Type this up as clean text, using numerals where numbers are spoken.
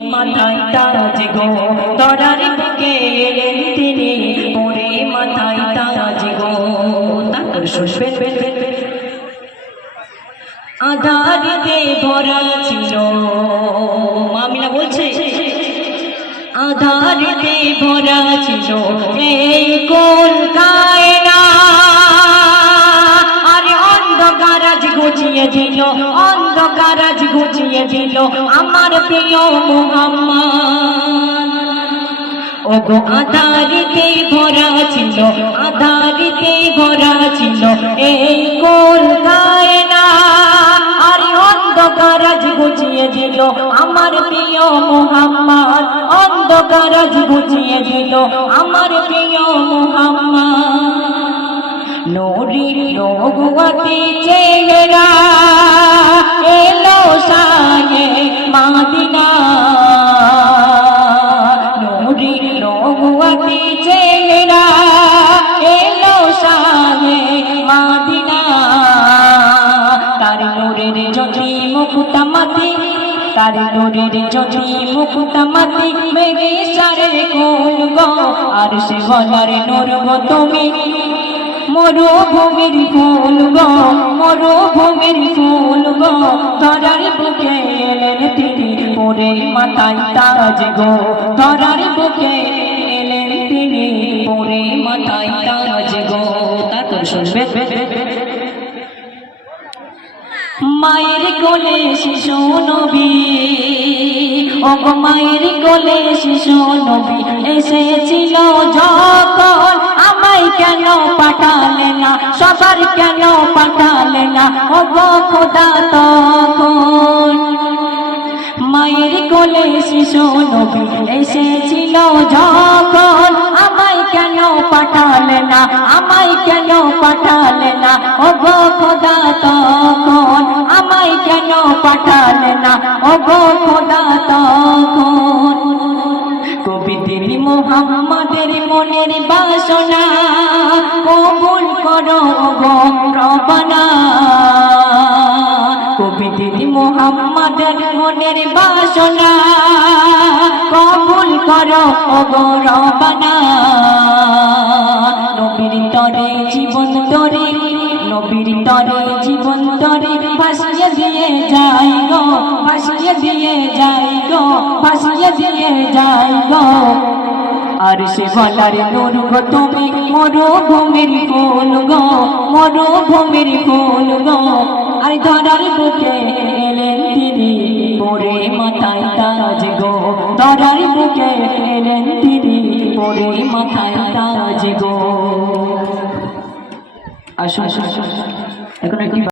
মাথায় তাজ গো ধরার বুকে এলেন তিনি পরে মাথায় তাজ গো। তারপর শুনবেন আধারিতে ভরা ছিল, মামিনা বলছে আধারিতে ভরা ছিল এই কলকায় না, আরে অন্ধকার আজ ঘুচিয়ে দিল, অন্ধকার আজ ঘুচিয়ে দিল আমার প্রিয় মুহাম্মদ। ওগো আধারিতে ভরা ছিল, আধারিতে ভরা ছিল এই কলকায় না, আরে অন্ধকার আজ ঘুচিয়ে দিল আমার প্রিয় মুহাম্মদ, অন্ধকার আজ ঘুচিয়ে দিল আমার প্রিয় মুহাম্মদ। নূরি নবুয়তি চেহারা এলো শাহে মদিনা, নূরি নবুয়তি চেহারা এলো শাহে মদিনা। তার নূরের জ্যোতি মুকুতামাতি, তার নূরের জ্যোতি মুকুতামাতি মেঘে সারে কোন গো, আর সে বলার নূর গো তুমি মরুভূমির ফুল গো, মরুভূমির ফুল গো ধরার বুকে এলেন তিনি পরে মাথায় তাজ গো, ধরার বুকে এলেন তিনি পরে মাথায় তাজ গো। তারপর শুনবে মায়ের কোলে শিশু নবী, ওগো মায়ের কোলে শিশু নবী এসেছিল যখন, আমায় কেন পাঠালে না, সবার কেন পাঠালে না ওগো খোদা তখন। মায়ের কোলে শিশু নবী এসেছিল যখন, আমায় কেন পাঠালে না, আমায় কেন পাঠালে না ওগো খোদা তখন, আমায় কেন পাঠালে না ওগো খোদা তখন। কবি তিনি মুহাম্মাদের মনের বাসনা কবুল করো গো রব্বানা, কবি তিনি মুহাম্মাদের মনের বাসনা কবুল করো গো রব্বানা। নবীর তরে জীবন তরে, নবীর তরে জীবন তরে ভাসিয়ে দিয়ে যাই গো, ভাসিয়ে দিয়ে যাই গো, ভাসিয়ে দিয়ে যাই গো। আর সে বলার নূর গো তুমি মরুভূমির ফুল গো, মরুভূমির ফুল গো, আর ধরার বুকে এলেন তিনি পরে মাথায় তাজ গো, ধরার বুকে এলেন তিনি পরে মাথায় তাজ গো। আসুন এখন একটি